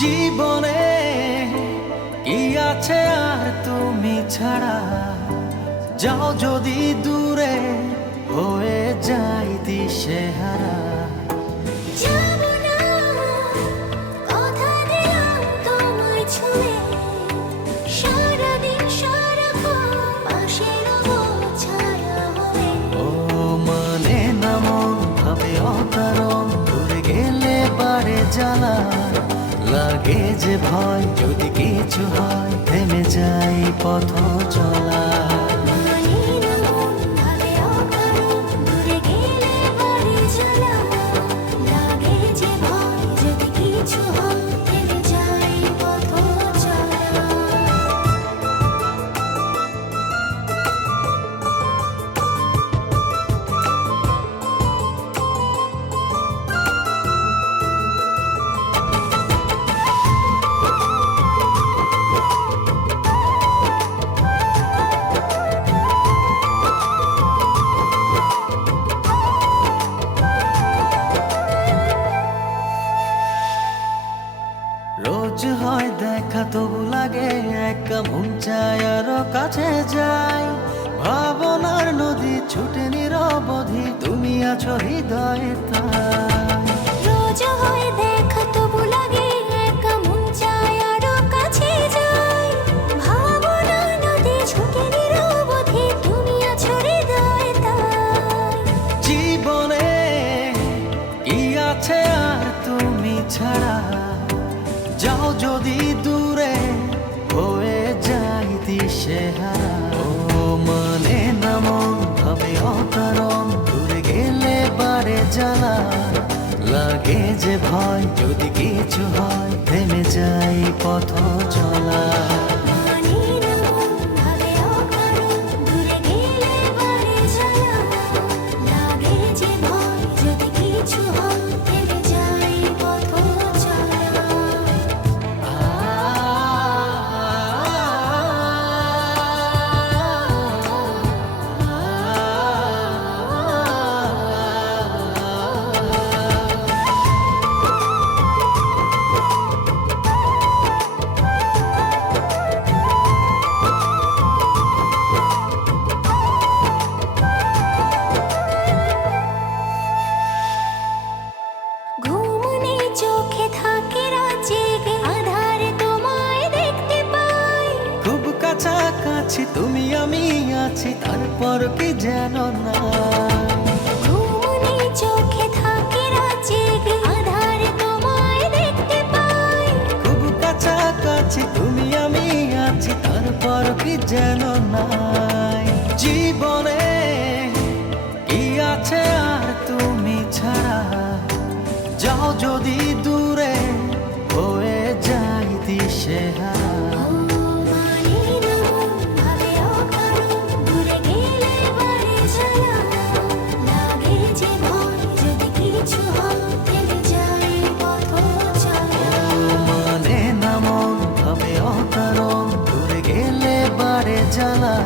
জীবনে কি আছে আর তুমি ছাড়া, যাও যদি দূরে হয়ে যাই দিশেহারা। যাবো না, কথা দিলাম তোমায় ছুঁয়ে, সারাদিন সারাক্ষণ পাশে রবো ছায়া হয়ে। ও মানে না মন ভাবে অকারণ, দূরে গেলে বাড়ে জ্বালা, লাগে যে ভয় যদি কিছু হয়, থেমে যাই পথ চলা। মানে না মন ভাবে অকারণ, দূরে গেলে বাড়ে জ্বালা, লাগে যে ভয় যদি কিছু হয়, থেমে যাই পথ চলা। রোজ হয় দেখা তবু লাগে একা, মন চায় আরো কাছে যাই। ভাবনার নদী ছুটে নিরবধি, তুমি আছো হৃদয়ে তাই। রোজ হয় দেখা তবু লাগে একা, মন চায় আরো কাছে যাই। ভাবনা নদী ছুটে নিরবধি, তুমি আছো হৃদয়ে তাই। জীবনে কি আছে আর তুমি ছাড়া, যাও যদি দূরে হয়ে যাই দিশেহারা। ও মানে না মন ভাবে অকারণ, দূরে গেলে বাড়ে জ্বালা, লাগে যে ভয় যদি কিছু হয়, থেমে যাই পথ চলা। মানে না মন ভাবে অকারণ, দূরে গেলে বাড়ে জ্বালা, লাগে যে ভয় যদি কিছু হয়, থেমে যাই পথ চলা। ঘুম নেই চোখে থাকে রাত জেগে, আঁধারে তোমায় দেখতে পাই। খুব কাছাকাছি তুমি আমি আছি, তারপর কি যেন না। ঘুম নেই চোখে থাকে রাত জেগে, আঁধারে তোমায় দেখতে পাই। খুব কাছাকাছি তুমি আমি আছি, তারপর কি যেন নাই। জীবনে কি আছে আর তুমি ছাড়া, যাও যদি দূরে হয়ে যাই দিশেহারা। ও মানে না মন ভাবে অকারণ, দূরে গেলে বাড়ে জ্বালা, লাগে যে ভয় যদি কিছু হয়, থেমে যাই পথ চলা। মানে না মন ভাবে অকারণ, দূরে গেলে বাড়ে জ্বালা,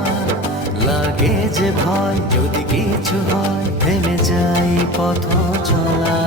লাগে যে ভয় যদি কিছু হয়, থেমে যাই পথ চলা।